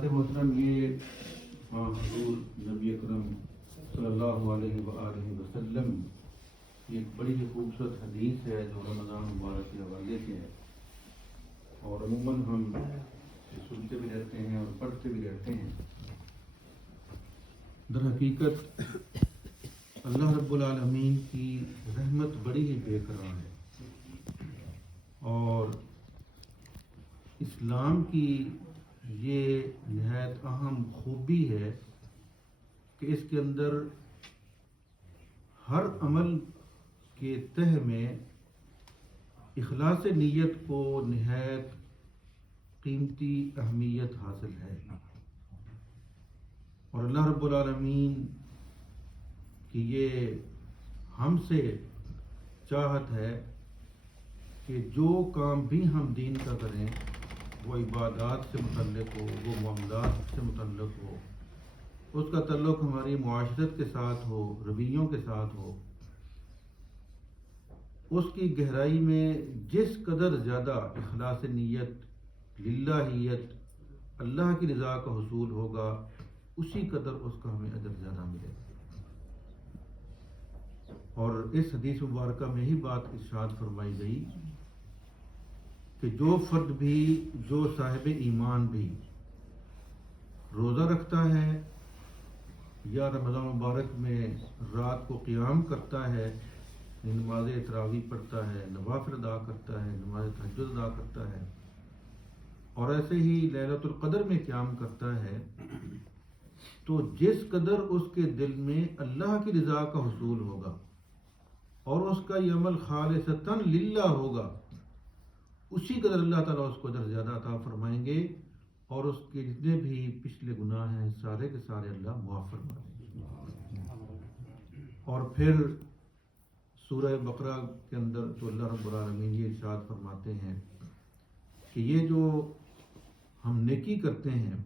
حضرات محترم، یہ حضور نبی اکرم صلی اللہ علیہ وآلہ وسلم یہ ایک بڑی ہی خوبصورت حدیث ہے جو رمضان مبارک کے حوالے سے ہے، اور عموماً ہم سنتے بھی رہتے ہیں اور پڑھتے بھی رہتے ہیں۔ در حقیقت اللہ رب العالمین کی رحمت بڑی ہی بے قرار ہے، اور اسلام کی یہ نہایت اہم خوبی ہے کہ اس کے اندر ہر عمل کے تہ میں اخلاص نیت کو نہایت قیمتی اہمیت حاصل ہے، اور اللہ رب العالمین کی یہ ہم سے چاہت ہے کہ جو کام بھی ہم دین کا کریں وہ عبادات سے متعلق ہو، وہ معاملات سے متعلق ہو، اس کا تعلق ہماری معاشرت کے ساتھ ہو، رویوں کے ساتھ ہو، اس کی گہرائی میں جس قدر زیادہ اخلاص نیت، للہیت، اللہ کی رضا کا حصول ہوگا، اسی قدر اس کا ہمیں اجر زیادہ ملے گا۔ اور اس حدیث مبارکہ میں ہی بات ارشاد فرمائی گئی کہ جو فرد بھی، جو صاحب ایمان بھی روزہ رکھتا ہے یا رمضان مبارک میں رات کو قیام کرتا ہے، نماز تراویح پڑھتا ہے، نوافل ادا کرتا ہے، نماز تہجد ادا کرتا ہے، اور ایسے ہی لیلۃ القدر میں قیام کرتا ہے، تو جس قدر اس کے دل میں اللہ کی رضا کا حصول ہوگا اور اس کا یہ عمل خالصتاً للہ ہوگا، اسی قدر اللہ تعالیٰ اس کو اجر زیادہ عطا فرمائیں گے، اور اس کے جتنے بھی پچھلے گناہ ہیں سارے کے سارے اللہ معاف فرما دیں گے۔ اور پھر سورہ بقرہ کے اندر تو اللہ رب العالمین یہ ارشاد فرماتے ہیں کہ یہ جو ہم نیکی کرتے ہیں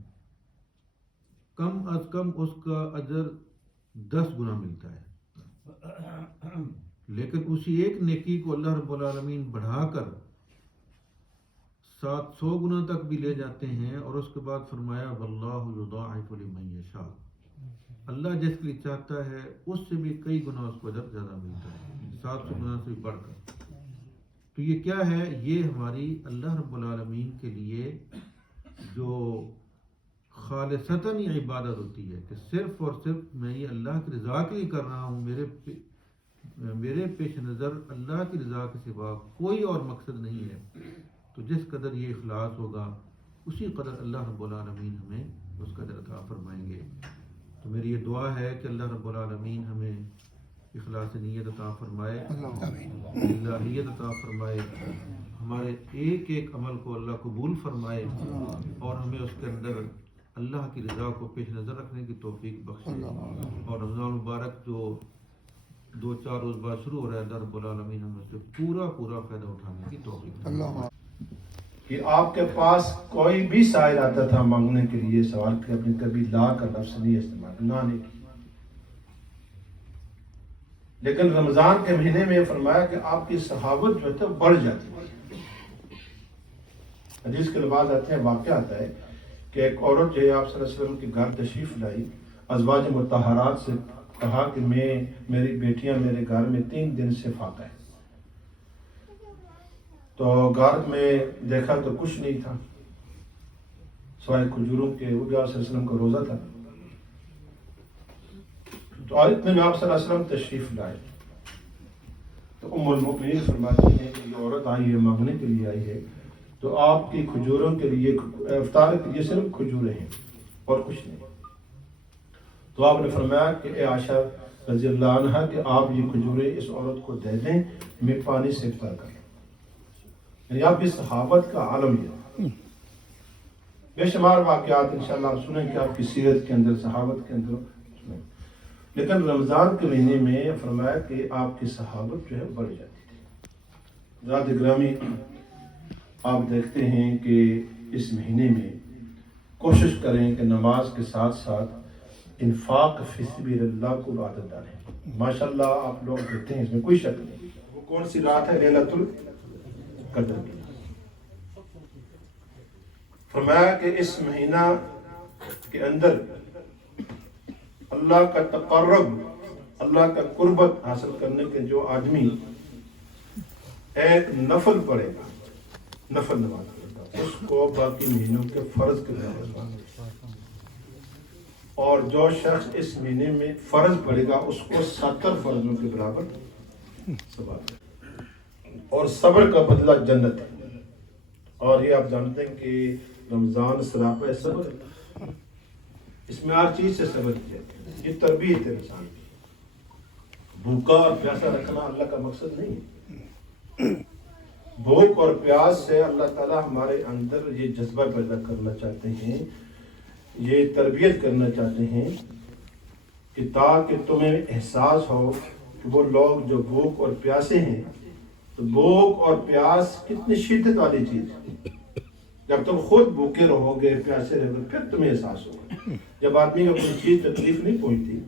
کم از کم اس کا اجر 10 گنا ملتا ہے، لیکن اسی ایک نیکی کو اللہ رب العالمین بڑھا کر 700 گنا تک بھی لے جاتے ہیں، اور اس کے بعد فرمایا واللہ یضاعف لمن یشاء، اللہ جس کے لیے چاہتا ہے اس سے بھی کئی گنا اس کو اجر زیادہ ملتا ہے، 700 گنا سے بھی بڑھ کر۔ تو یہ کیا ہے؟ یہ ہماری اللہ رب العالمین کے لیے جو خالصتاً یہ عبادت ہوتی ہے کہ صرف اور صرف میں یہ اللہ کی رضا کے لیے کر رہا ہوں، میرے پیش نظر اللہ کی رضا کے سوا کوئی اور مقصد نہیں ہے، تو جس قدر یہ اخلاص ہوگا اسی قدر اللہ رب العالمین ہمیں اس کا اجر عطا فرمائیں گے۔ تو میری یہ دعا ہے کہ اللہ رب العالمین ہمیں اخلاص نیت عطا فرمائے، الہیت عطا فرمائے، ہمارے ایک ایک عمل کو اللہ قبول فرمائے، اور ہمیں اس کے اندر اللہ کی رضا کو پیش نظر رکھنے کی توفیق بخشے، اور رمضان مبارک جو 2-4 روز بعد شروع ہو رہا ہے، اللہ رب العالمین ہمیں اس سے پورا فائدہ اٹھانے کی توفیق دے۔ کہ آپ کے پاس کوئی بھی سائل آتا تھا مانگنے کے لیے، سوال کہ اپنے کبھی لا کا لفظ نہیں استعمال نہ نہیں کی، لیکن رمضان کے مہینے میں فرمایا کہ آپ کی صحابت جو ہے بڑھ جاتی ہے۔ حدیث کے الفاظ آتے ہیں، واقعہ آتا ہے کہ ایک عورت جو ہے آپ صلی اللہ علیہ وسلم کے گھر تشریف لائی، ازواج مطہرات سے کہا کہ میری بیٹیاں میرے گھر میں 3 دن سے فاقہ ہے، تو گھر میں دیکھا تو کچھ نہیں تھا سوائے کھجوروں کے، وہ بھی آپ صلی اللہ علیہ وسلم کا روزہ تھا، تو اتنے میں آپ صلی اللہ علیہ وسلم تشریف لائے، تو ام المؤمنین فرماتی ہیں کہ یہ عورت آئی ہے، مانگنے کے لیے آئی ہے، تو آپ کی کھجوروں کے لیے، افطار کے لیے صرف کھجوریں ہیں اور کچھ نہیں، تو آپ نے فرمایا کہ اے عائشہ رضی اللہ عنہ کہ آپ یہ کھجوریں اس عورت کو دے دیں، میں پانی سے افطار کر لوں۔ یعنی آپ کی صحابت کا عالم یہ بے شمار واقعات انشاءاللہ آپ سنیں کہ آپ کی سیرت کے اندر، صحابت کے اندر سنیں، لیکن رمضان کے مہینے میں فرمایا کہ آپ کی صحابت جو ہے بڑھ جاتی تھی۔ ذات گرامی، آپ دیکھتے ہیں کہ اس مہینے میں کوشش کریں کہ نماز کے ساتھ ساتھ انفاق فی سبیل اللہ کو عادت ڈالیں۔ ماشاءاللہ آپ لوگ دیکھتے ہیں، اس میں کوئی شک نہیں۔ وہ کون سی رات ہے؟ لیلۃ القدر کی۔ فرمایا کہ اس مہینہ کے اندر اللہ کا تقرب، اللہ کا قربت حاصل کرنے کے جو آدمی ایک نفل پڑھے گا، نفل نماز پڑھے گا، اس کو باقی مہینوں کے فرض کے برابر، اور جو شخص اس مہینے میں فرض پڑھے گا اس کو 70 فرضوں کے برابر ثواب ہے، اور صبر کا بدلہ جنت ہے۔ اور یہ آپ جانتے ہیں کہ رمضان سراپا صبر ہے، اس میں ہر چیز سے صبر کیا جاتا ہے، یہ تربیت ہے انسان کی۔ بھوکا اور پیاسا رکھنا اللہ کا مقصد نہیں ہے۔ بھوک اور پیاس سے اللہ تعالیٰ ہمارے اندر یہ جذبہ پیدا کرنا چاہتے ہیں، یہ تربیت کرنا چاہتے ہیں کہ تاکہ تمہیں احساس ہو کہ وہ لوگ جو بھوک اور پیاسے ہیں، تو بھوک اور پیاس کتنی شدت والی چیز ہے۔ جب تم خود بھوکے رہو گے، پیاسے رہو گے، پھر تمہیں احساس ہوگا۔ جب آدمی کو کوئی چیز تکلیف نہیں پہنچتی،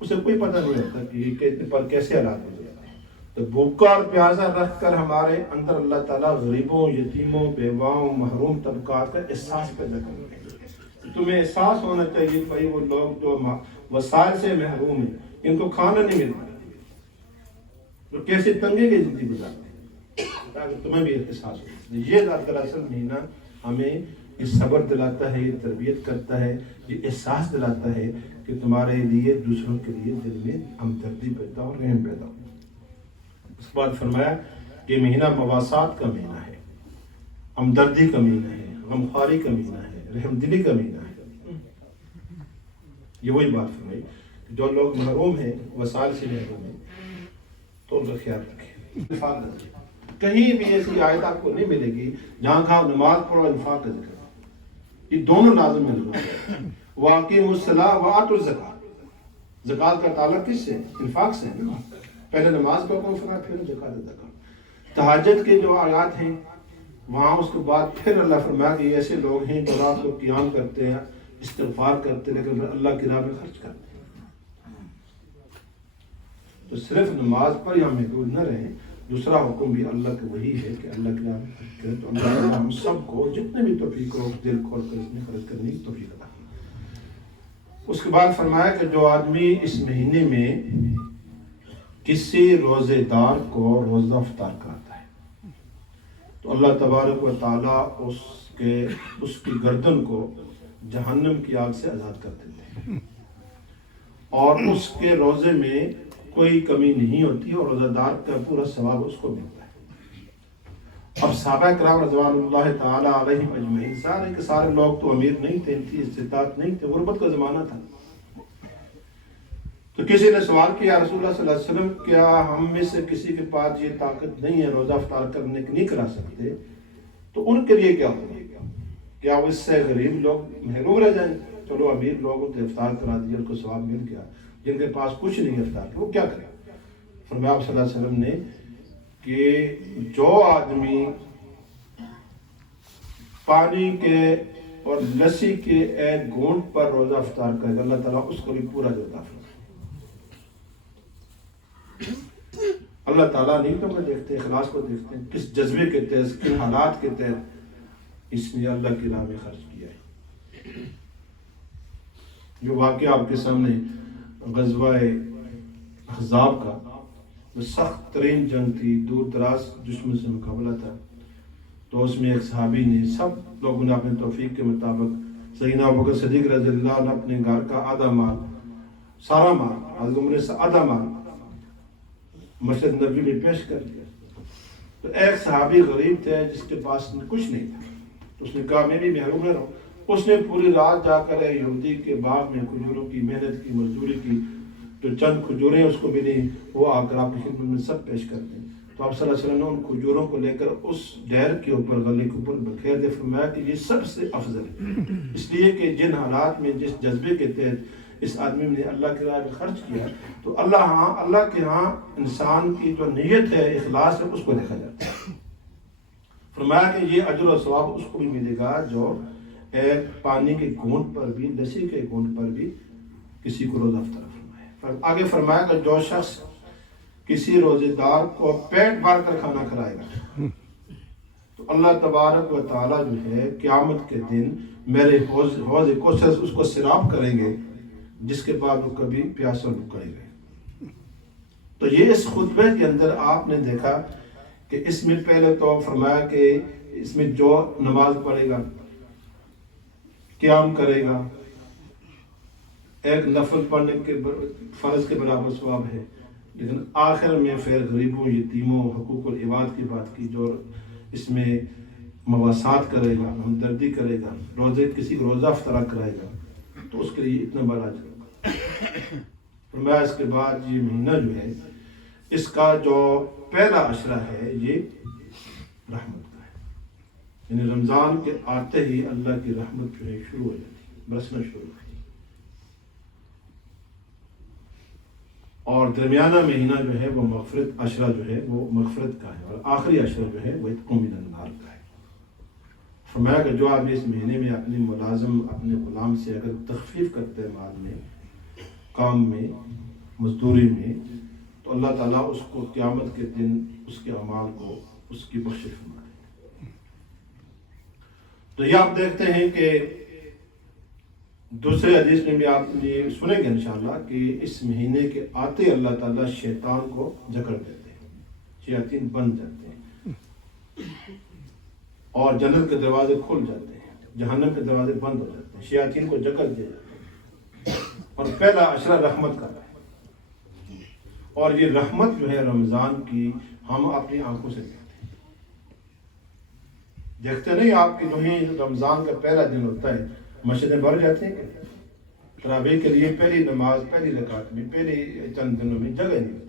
اسے کوئی پتہ نہیں ہوتا کہ یہ پر کیسے حالات ہو جاتے ہیں۔ تو بھوکا اور پیاسا رکھ کر ہمارے اندر اللہ تعالیٰ غریبوں، یتیموں، بیواؤں، محروم طبقات کا احساس پیدا کرتے ہیں۔ تمہیں احساس ہونا چاہیے بھائی وہ لوگ جو وسائل سے محروم ہیں، ان کو کھانا نہیں ملتا، تو کیسے تنگی کی زندگی گزارتے ہیں، تاکہ تمہیں بھی احساس ہو۔ یہ دراصل مہینہ ہمیں یہ صبر دلاتا ہے، یہ تربیت کرتا ہے، یہ احساس دلاتا ہے کہ تمہارے لیے، دوسروں کے لیے دل میں ہمدردی پیدا ہو، رحم پیدا ہو۔ اس کے بعد فرمایا کہ مہینہ مواسات کا مہینہ ہے، ہمدردی کا مہینہ ہے، غمخواری کا مہینہ ہے، رحم دلی کا مہینہ ہے۔ یہ وہی بات فرمائی کہ جو لوگ محروم ہیں، وسائل سے محروم ہیں، تو ان کا خیال رکھیں۔ کہیں بھی ایسی آیت آپ کو نہیں ملے گی جہاں کہاں نماز پڑھو انفاق کا ذکر، یہ دونوں لازم ہے۔ واقعی الصلاۃ وآتوا الزکوٰۃ، زکوٰۃ کا تعلق کس سے؟ انفاق سے ہے۔ پہلے نماز کا حکم فرمایا، پھر زکوٰۃ ادا کرو۔ تہجد کے جو آیات ہیں وہاں اس کے بعد پھر اللہ فرمایا کہ ایسے لوگ ہیں جو رات کو قیام کرتے ہیں، استغفار کرتے ہیں، لیکن اللہ کی راہ میں خرچ کرتے ہیں۔ تو صرف نماز پر ہم محدود نہ رہیں، دوسرا حکم بھی اللہ کا وہی ہے کہ اللہ کی راہ میں خرچ کریں۔ تو اللہ تعالیٰ ہم سب کو جتنے بھی توفیق ہو، دل کھول کر اس میں خرچ کرنے کی توفیق عطا فرمائے۔ اس کے بعد فرمایا کہ جو آدمی اس مہینے میں کسی روزے دار کو روزہ افطار کراتا ہے تو اللہ تبارک و تعالیٰ اس کی گردن کو جہنم کی آگ سے آزاد کر دیتے ہیں، اور اس کے روزے میں کوئی کمی نہیں ہوتی، اور روزہ دار کا پورا ثواب اس کو ملتا ہے۔ اب صحابہ کرام رضوان اللہ تعالیٰ علیہم اجمعین، سارے کے سارے لوگ تو امیر نہیں تھے، ان کی استطاعت نہیں تھے، غربت کا زمانہ تھا۔ تو کسی نے سوال کیا، رسول اللہ صلی اللہ علیہ وسلم کیا ہم میں سے کسی کے پاس یہ طاقت نہیں ہے روزہ افطار کرنے کی، نہیں کرا سکتے، تو ان کے لیے کیا ہوگا؟ کیا اس سے غریب لوگ محروم رہ جائیں؟ چلو امیر لوگوں کو افطار کرا دیا، ان کو ثواب مل گیا، جن کے پاس کچھ نہیں افطار کے وہ کیا کریں؟ فرمایا آپ صلی اللہ علیہ وسلم نے کہ جو آدمی پانی کے اور لسی کے ایک گھونٹ پر روزہ افطار کرے گا، اللہ تعالیٰ اس کو بھی پورا دیتا ہے۔ اللہ تعالیٰ نہیں تو دیکھتے، اخلاص کو دیکھتے ہیں، کس جذبے کے تحت، کن حالات کے تحت اس نے اللہ کی راہ میں خرچ کیا ہے۔ جو واقعہ آپ کے سامنے غزوہ احزاب کا، وہ سخت ترین جنگ تھی، دور دراز دشمن سے مقابلہ تھا، تو اس میں ایک صحابی نے، سب لوگوں نے اپنے توفیق کے مطابق، سیدنا ابوبکر صدیق رضی اللہ عنہ اپنے گھر کا آدھا مال، سارا مال، حضرت عمر سے آدھا مال مسجد نبی میں پیش کر دیا۔ تو ایک صحابی غریب تھے جس کے پاس کچھ نہیں تھا، تو اس نے کہا میں بھی محروم نہ رہوں۔ اس نے پوری رات جا کر یہودی کے باغ میں کھجوروں کی محنت کی، مزدوری کی، جو چند کھجوریں اس کو ملی وہ آ کر آپ کی خدمت میں سب پیش کر دیں۔ تو آپ صلی اللہ علیہ وسلم نے ان کھجوروں کو لے کر اس ڈیر کے اوپر، گلے کے اوپر بکھیر دے، فرمایا کہ یہ سب سے افضل ہے، اس لیے کہ جن حالات میں، جس جذبے کے تحت اس آدمی نے اللہ کی راہ میں خرچ کیا، تو اللہ کے ہاں انسان کی جو نیت ہے، اخلاص ہے، اس کو دیکھا جاتا ہے۔ فرمایا کہ یہ اجر و ثواب اس کو بھی ملے گا جو ایک پانی کے گھونٹ پر بھی، لسی کے گھونٹ پر بھی کسی کو روزہ افطار فرمائے۔ آگے فرمایا کہ جو شخص کسی روزے دار کو پیٹ بھر کر کھانا کھلائے گا تو اللہ تبارک و تعالیٰ جو ہے قیامت کے دن میرے حوض کوثر اس کو سیراب کریں گے جس کے بعد وہ کبھی پیاسا بھوکا ہی رہے. تو یہ اس خطبے کے اندر آپ نے دیکھا کہ اس میں پہلے تو فرمایا کہ اس میں جو نماز پڑھے گا، قیام کرے گا، ایک نفل پڑھنے کے فرض کے برابر ثواب ہے. لیکن آخر میں پھر غریبوں، یتیموں، حقوق العباد کی بات کی، جو اس میں مواسات کرے گا، ہمدردی کرے گا، روزے کسی کو روزہ افطار کرائے گا تو اس کے لیے اتنا بڑا اجر. فرمایا اس کے بعد یہ مہینہ جو ہے اس کا جو پہلا عشرہ ہے یہ رحمت کا ہے. یعنی رمضان کے آتے ہی اللہ کی رحمت جو ہے شروع ہو جاتی ہے، برسنا شروع ہو جاتی ہے. اور درمیانہ مہینہ جو ہے وہ مغفرت عشرہ جو ہے وہ مغفرت کا ہے، اور آخری عشرہ جو ہے وہ عتق من النار کا ہے. فرمایا کہ جو آدمی اس مہینے میں اپنی ملازم، اپنے غلام سے اگر تخفیف کرتے ہیں مال میں، کام میں، مزدوری میں، تو اللہ تعالیٰ اس کو قیامت کے دن اس کے اعمال کو اس کی بخشش فرما دے. تو یہ آپ دیکھتے ہیں کہ دوسرے حدیث میں بھی آپ یہ سنیں گے انشاءاللہ کہ اس مہینے کے آتے اللہ تعالیٰ شیطان کو جکڑ دیتے ہیں، شیاطین بند جاتے ہیں اور جنت کے دروازے کھل جاتے ہیں، جہنم کے دروازے بند ہو جاتے ہیں، شیاطین کو جکڑ دیا جاتا ہے. اور پہلا عشرہ رحمت کا ہے. اور یہ رحمت جو ہے رمضان کی ہم اپنی آنکھوں سے دیکھتے نہیں. آپ کی جو ہی رمضان کا پہلا دن ہوتا ہے مسجدیں بھر جاتی ہیں کہ تراویح کے لیے پہلی نماز، پہلی رکعت میں، پہلی چند دنوں میں جگہ نہیں ہوتی.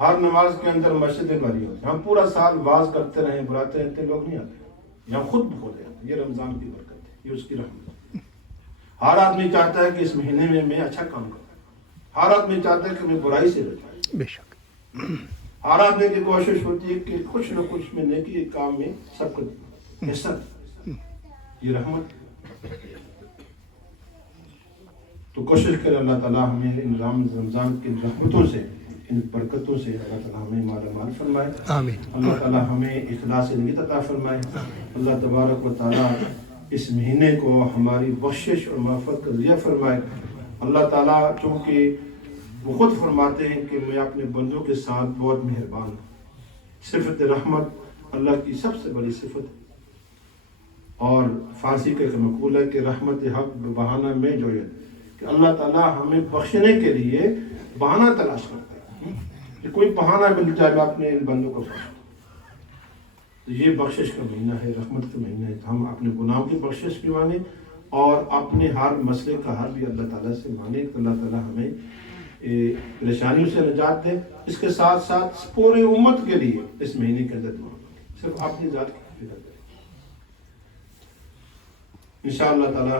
ہر نماز کے اندر مسجدیں بھری ہوتی ہیں. ہم پورا سال واز کرتے رہیں، بلاتے رہتے، لوگ نہیں آتے، یا خود بھولے آتے. یہ رمضان کی برکت ہے، یہ اس کی رحمت ہے. ہر آدمی چاہتا ہے کہ اس مہینے میں اچھا کام کروں، ہر آدمی چاہتا ہے کہ میں برائی سے بچاؤں. بے شک. ہر آدمی کی کوشش ہوتی ہے کہ کچھ نہ کچھ میں نیکی کام میں سب کو حصہ. یہ رحمت. تو کوشش کرے اللہ تعالیٰ ہمیں ان رمضان کی رحمتوں سے، ان برکتوں سے اللہ تعالیٰ ہمیں مالا مال فرمائے. آمین. اللہ تعالیٰ ہمیں اخلاص نیت عطا فرمائے. اللہ تبارک و تعالیٰ اس مہینے کو ہماری بخشش اور معرفت کا ذریعہ فرمائے. اللہ تعالیٰ چونکہ وہ خود فرماتے ہیں کہ میں اپنے بندوں کے ساتھ بہت مہربان ہوں. صفت رحمت اللہ کی سب سے بڑی صفت ہے. اور فارسی کا ایک مقولہ ہے کہ رحمت حق بہانہ میں جوید، کہ اللہ تعالیٰ ہمیں بخشنے کے لیے بہانہ تلاش کرتا ہے کہ کوئی بہانہ مل جائے میں اپنے ان بندوں کو بخش. تو یہ بخشش کا مہینہ ہے، رحمت کا مہینہ ہے. تو ہم اپنے گناہوں کی بخشش بھی مانیں اور اپنے ہر مسئلے کا حل بھی اللہ تعالیٰ سے مانیں کہ اللہ تعالیٰ ہمیں پریشانیوں سے نجات دے. اس کے ساتھ ساتھ پورے امت کے لیے اس مہینے کے اندر دعا کریں، صرف اپنی ذات کی فکر کریں انشاءاللہ تعالیٰ.